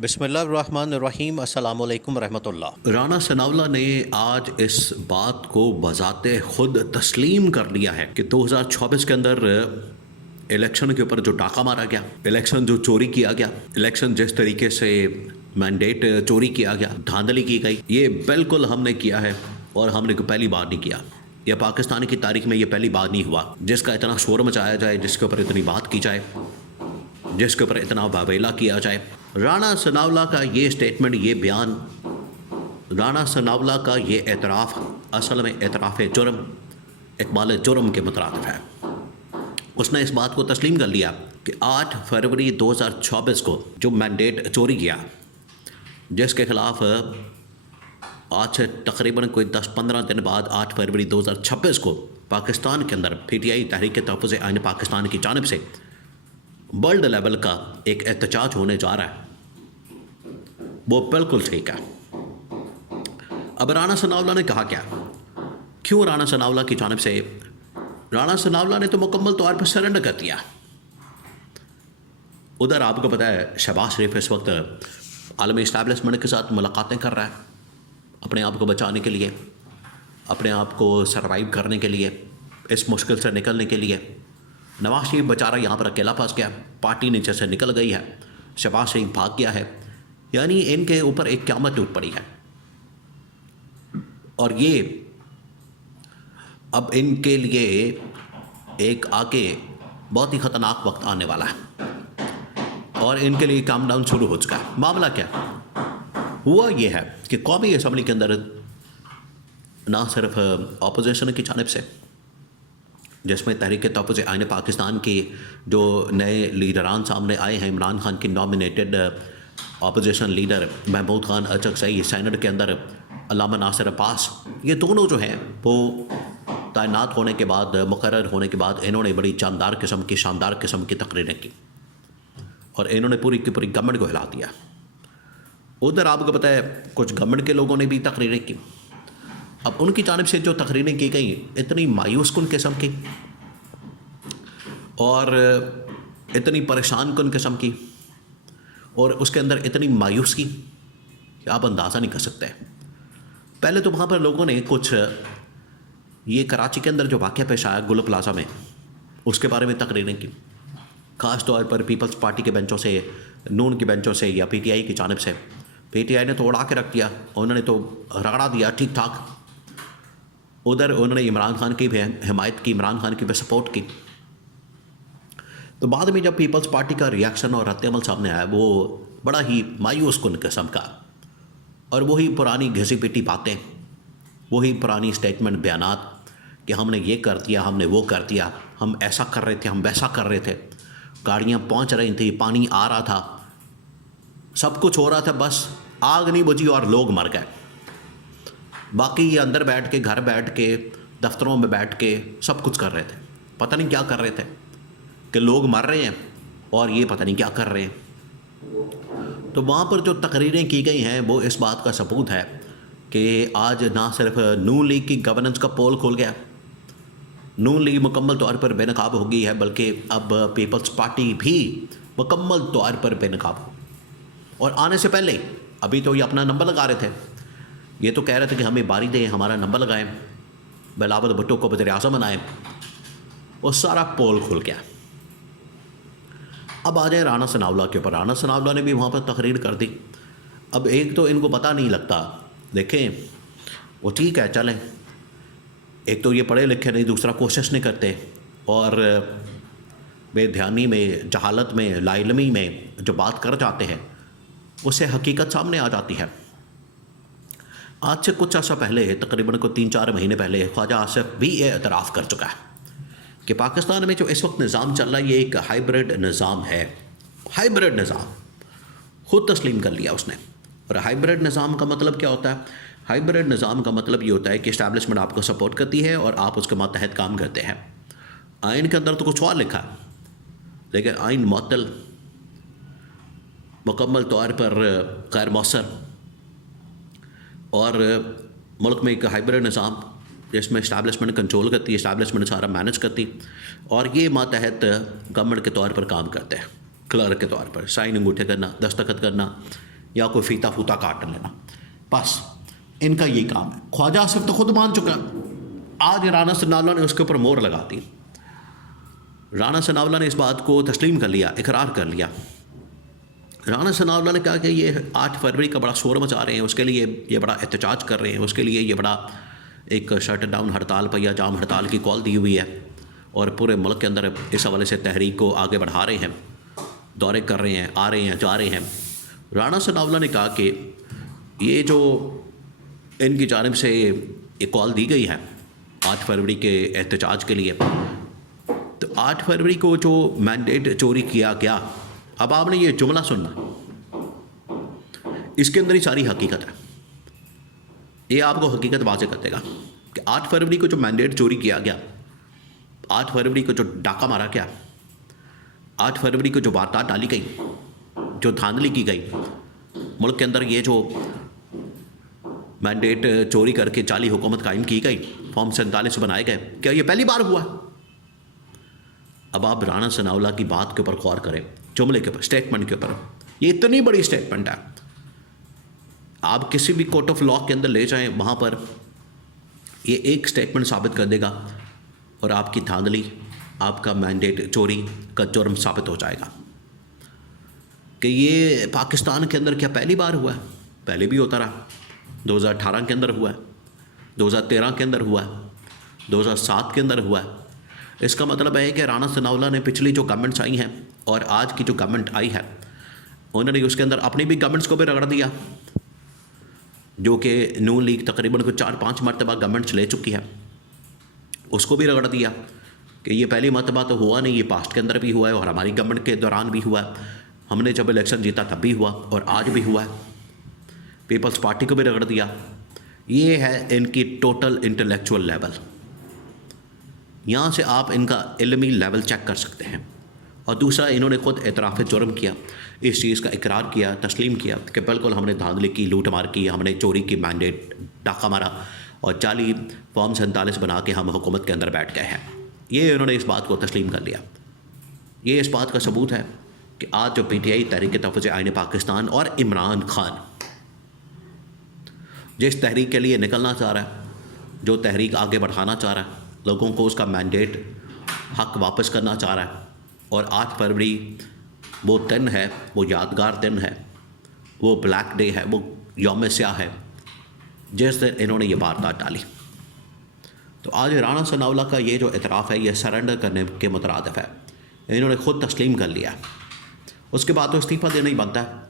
बिस्मिल्लाहिर्रहमानिर्रहीम अस्सलामु अलैकुम रहमतुल्लाह। राणा सनावला ने आज इस बात को बजाते खुद तस्लीम कर लिया है कि 2024 के अंदर इलेक्शन के ऊपर जो डाका मारा गया, इलेक्शन जो चोरी किया गया, इलेक्शन जिस तरीके से मैंडेट चोरी किया गया, धांधली की गई, ये बिल्कुल हमने किया है और हमने पहली बार नहीं किया। यह पाकिस्तान की तारीख में ये पहली बार नहीं हुआ जिसका इतना शोर मचाया जाए, जिसके ऊपर इतनी बात की जाए, जिसके ऊपर इतना वावेला किया जाए। राणा सनावला का ये स्टेटमेंट, ये बयान, राणा सनावला का ये एतराफ़ असल में एतराफ़ जुर्म, इकबाल जुर्म के मुतरादिफ है। उसने इस बात को तस्लीम कर लिया कि 8 फरवरी 2024 को जो मैंडेट चोरी किया, जिसके खिलाफ आज से तकरीबन कोई 10-15 दिन बाद 8 फरवरी 2026 को पाकिस्तान के अंदर PTI तहरीक तहफ़्फ़ुज़ आइन पाकिस्तान की जानिब से वर्ल्ड लेवल का एक एहतजाज होने जा रहा है, वो बिल्कुल ठीक है। अब राणा सनावला ने कहा क्या, क्यों राणा सनावला की जानिब से, राणा सनावला ने तो मुकम्मल तौर पर सरेंडर कर दिया। उधर आपको पता है शहबाज शरीफ इस वक्त आलमी इस्टेब्लिशमेंट के साथ मुलाकातें कर रहा है, अपने आप को बचाने के लिए, अपने आप को सर्वाइव करने के लिए, इस मुश्किल से निकलने के लिए। नवाज शरीफ बेचारा यहाँ पर अकेला फंस गया, पार्टी नीचे से निकल गई है, शहबाज शरीफ भाग गया है, यानी इनके ऊपर एक क़यामत टूट पड़ी है। और ये अब इनके लिए एक आगे बहुत ही ख़तरनाक वक्त आने वाला है और इनके लिए काम डाउन शुरू हो चुका है। मामला क्या हुआ, ये है कि कौमी असम्बली के अंदर ना सिर्फ अपोजिशन की जानिब से, जिसमें तहरीक तहफ़्फ़ुज़ आइन पाकिस्तान के जो नए लीडरान सामने आए हैं, इमरान खान की nominated opposition leader Mahmood Khan Achakzai, senate के अंदर अल्लामा नासिर अब्बास, ये दोनों जो हैं वो तैनात होने के बाद, मुकर्रर होने के बाद इन्होंने बड़ी शानदार किस्म की तकरीरें की और इन्होंने पूरी की पूरी गवर्नमेंट को हिला दिया। उधर आपको पता है कुछ गवर्नमेंट के लोगों ने भी तकरीरें की। अब उनकी जानिब से जो तकरीरें की गई इतनी मायूस कुन किस्म की और इतनी परेशान कुन किस्म की और उसके अंदर इतनी मायूसी कि आप अंदाज़ा नहीं कर सकते। पहले तो वहाँ पर लोगों ने कुछ, ये कराची के अंदर जो वाक़या पेश आया गुल प्लाजा में, उसके बारे में तकरीरें की, ख़ास तौर पर पीपल्स पार्टी के बेंचों से, नून के बेंचों से या PTI की जानिब से। PTI ने तो उड़ा के रख दिया, उन्होंने तो रगड़ा दिया ठीक ठाक। उधर उन्होंने इमरान खान की भी हिमायत की, इमरान खान की भी सपोर्ट की। तो बाद में जब पीपल्स पार्टी का रिएक्शन और रद्द-ए-अमल सामने आया, वो बड़ा ही मायूस कुन किस्म का, और वही पुरानी घिसी पिटी बातें, वही पुरानी स्टेटमेंट, बयानात कि हमने ये कर दिया, हमने वो कर दिया, हम ऐसा कर रहे थे, हम वैसा कर रहे थे, गाड़ियाँ पहुँच रही थी, पानी आ रहा था, सब कुछ हो रहा था, बस आग नहीं बुझी और लोग मर गए। बाकी ये अंदर बैठ के, घर बैठ के, दफ्तरों में बैठ के सब कुछ कर रहे थे, पता नहीं क्या कर रहे थे कि लोग मर रहे हैं और ये पता नहीं क्या कर रहे हैं। तो वहाँ पर जो तकरीरें की गई हैं वो इस बात का सबूत है कि आज ना सिर्फ नून लीग की गवर्नेंस का पोल खुल गया, नून लीग मुकम्मल तौर पर बेनकाब हो गई है, बल्कि अब पीपल्स पार्टी भी मुकम्मल तौर पर बेनकाब हो। और आने से पहले अभी तो ये अपना नंबर लगा रहे थे, ये तो कह रहे थे कि हमें बारी दें, हमारा नंबर लगाएं, बिलावल भुट्टो को वज़ीर-ए-आज़म बनाएं, वो सारा पोल खुल गया। अब आ जाए राणा सनावला के ऊपर। राणा सनावला ने भी वहाँ पर तकरीर कर दी। अब एक तो इनको पता नहीं लगता, देखें वो ठीक है चलें, एक तो ये पढ़े लिखे नहीं, दूसरा कोशिश नहीं करते और बेध्यानी में, जहालत में, लाइलमी में जो बात कर जाते हैं उससे हकीकत सामने आ जाती है। आज से कुछ अर्सा पहले, तकरीबन को 3-4 महीने पहले, ख्वाजा आसिफ भी ये एतराफ़ कर चुका है कि पाकिस्तान में जो इस वक्त निज़ाम चल रहा है ये एक हाइब्रिड निज़ाम है। हाइब्रिड निज़ाम खुद तस्लीम कर लिया उसने। और हाइब्रिड निज़ाम का मतलब क्या होता है? हाइब्रिड निज़ाम का मतलब ये होता है कि इस्टेब्लिशमेंट आपको सपोर्ट करती है और आप उसके मातहत काम करते हैं। आइन के अंदर तो कुछ और लिखा है, लेकिन आइन मुअत्तल, मुकम्मल तौर पर गैर मौसर, और मुल्क में एक हाइब्रिड निज़ाम जिसमें इस्टेब्लिशमेंट कंट्रोल करती है, इस्टेब्लिशमेंट सारा मैनेज करती, और ये मातहत गवर्नमेंट के तौर पर काम करते हैं, क्लर्क के तौर पर साइन अंगूठे करना, दस्तखत करना, या कोई फीता फूता काट लेना, बस इनका यही काम है। ख्वाजा आसिफ तो खुद मान चुका, आज राना सनाउल्लाह ने उसके ऊपर मोहर लगा दी। राना सनाउल्लाह ने इस बात को तस्लीम कर लिया, इकरार कर लिया। राना सनाउल्लाह ने कहा कि ये 8 फरवरी का बड़ा शोर मचा रहे हैं, उसके लिए ये बड़ा एहतजाज कर रहे हैं, उसके लिए ये बड़ा एक शट डाउन हड़ताल पर या जाम हड़ताल की कॉल दी हुई है और पूरे मुल्क के अंदर इस हवाले से तहरीक को आगे बढ़ा रहे हैं, दौरे कर रहे हैं, आ रहे हैं, जा रहे हैं। राना सनाउल्लाह ने कहा कि ये जो इनकी जानिब से ये कॉल दी गई है 8 फरवरी के एहतजाज के लिए, तो 8 फरवरी को जो मैंडेट चोरी किया गया, अब आपने ये जुमला सुनना, इसके अंदर ही सारी हकीकत है। ये आपको हकीकत वाज़े कर देगा कि 8 फरवरी को जो मैंडेट चोरी किया गया, 8 फरवरी को जो डाका मारा गया, 8 फरवरी को जो वारदात डाली गई, जो धांधली की गई मुल्क के अंदर, ये जो मैंडेट चोरी करके जाली हुकूमत कायम की गई, फॉर्म 47 बनाए गए, क्या ये पहली बार हुआ? अब आप राना सनाउल्लाह की बात के ऊपर गौर करें, जुमले के ऊपर, स्टेटमेंट के ऊपर। ये इतनी बड़ी स्टेटमेंट है, आप किसी भी कोर्ट ऑफ लॉ के अंदर ले जाएं, वहाँ पर ये एक स्टेटमेंट साबित कर देगा और आपकी धांधली, आपका मैंडेट चोरी का जुर्म साबित हो जाएगा। कि ये पाकिस्तान के अंदर क्या पहली बार हुआ है? पहले भी होता रहा, 2018 के अंदर हुआ है, 2013 के अंदर हुआ है, 2007 के अंदर हुआ है। इसका मतलब है कि राना सनाउल्लाह ने पिछली जो गवर्नमेंट्स आई हैं और आज की जो गवर्नमेंट आई है, उन्होंने उसके अंदर अपनी भी गवर्नमेंट्स को भी रगड़ दिया, जो कि नून लीग तकरीबन को 4-5 मरतबा गवर्नमेंट्स ले चुकी है, उसको भी रगड़ दिया कि ये पहली मरतबा तो हुआ नहीं, ये पास्ट के अंदर भी हुआ है और हमारी गवर्नमेंट के दौरान भी हुआ है, हमने जब इलेक्शन जीता तब भी हुआ और आज भी हुआ है। पीपल्स पार्टी को भी रगड़ दिया। ये है इनकी टोटल इंटेलेक्चुअल लेवल। यहाँ से आप इनका इल्मी लेवल चेक कर सकते हैं। और दूसरा, इन्होंने खुद एतराफ़ जुर्म किया, इस चीज़ का इकरार किया, तस्लीम किया कि बिल्कुल हमने धांधली की, लूट मार की, हमने चोरी की, मैंडेट डाका मारा और जाली फॉर्म 47 बना के हम हुकूमत के अंदर बैठ गए हैं। ये इन्होंने इस बात को तस्लीम कर लिया। ये इस बात का सबूत है कि आज जो PTI तहरीक तहफ़्फ़ुज़ आईन पाकिस्तान और इमरान खान जिस तहरीक के लिए निकलना चाह रहा है, जो तहरीक आगे बढ़ाना चाह रहा है, लोगों को उसका मैंडेट हक वापस करना चाह रहा है, और 8 फरवरी वो दिन है, वो यादगार दिन है, वो ब्लैक डे है, वो यौम स्याह है जिस दिन इन्होंने ये वारदात डाली। तो आज राना सनाउल्लाह का ये जो इतराफ़ है, ये सरेंडर करने के मुतरादिफ है। इन्होंने ख़ुद तस्लीम कर लिया, उसके बाद तो इस्तीफ़ा देना ही बनता है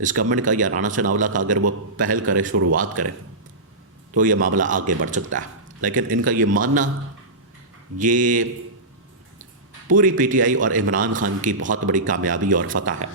इस गवर्नमेंट का या राना सनाउल्लाह का। अगर वो पहल करे, शुरुआत करे, तो ये मामला आगे बढ़ सकता है। लेकिन इनका ये मानना, ये पूरी PTI और इमरान खान की बहुत बड़ी कामयाबी और फतह है।